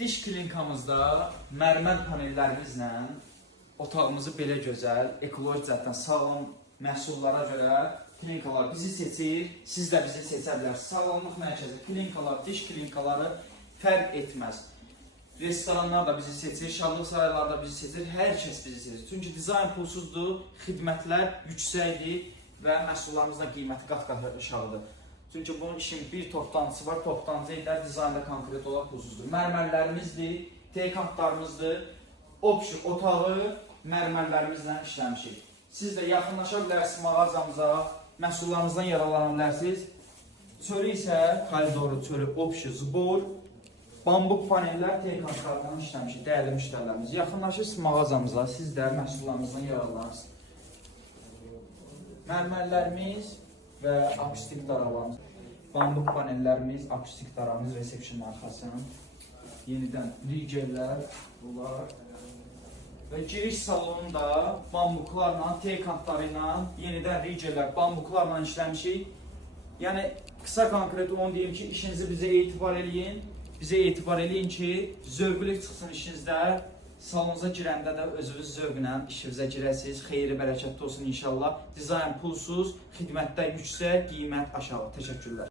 Diş klinikamızda mərmər panellərimizlə otağımızı belə gözəl, ekoloji cəhətdən sağlam məhsullara görə klinikalar bizi seçir, siz də bizi seçə bilərsiniz. Sağlamlıq mərkəzi klinikalar, diş klinikaları fərq etməz. Restoranlar da bizi seçir, şadlıq sarayları da bizi seçir, hər kəs bizi seçir. Çünki dizayn pulsuzdur, xidmətlər yüksəkdir və məhsullarımızın qiyməti qat-qat aşağıdır. Çünki bunun işin bir toplantısı var, toplantıya edər, dizaynda konkret olaraq pulsuzdur. Mərmərlərimizdir, teykantlarımızdır, otağı mərmərlərimizlə işləmişik. Siz də yaxınlaşa bilərsiniz mağazamıza, məhsullarımızdan yararlana bilərsiniz. Çölü isə koridoru, çölü, zbor, bambuk panellər teykantlardan işləmişik, dəyərli müştərilərimiz. Yaxınlaşırsınız mağazamıza, siz də məhsullarımızdan yararlanırsınız. Mərmərlərimiz və akustik daralarımız, bambuk panellərimiz, akustik daramız, resepsiyon arxasının, yenidən rigellər, bunlar və giriş salonunda bambuklarla, teykantları ilə, yenidən rigellər, bambuklarla işləmişik. Yəni, qısa konkret onu deyim ki, işinizi bizə etibar eləyin. Bizə etibar eləyin ki, zövqlü çıxsın işinizdə, salonunuza girəndə də özünüz zövqlə işinizə girəsiniz. Xeyri, bərəkətli olsun inşallah. Dizayn pulsuz, xidmətdə yüksək, qiymət aşağı. Təşəkkürlər.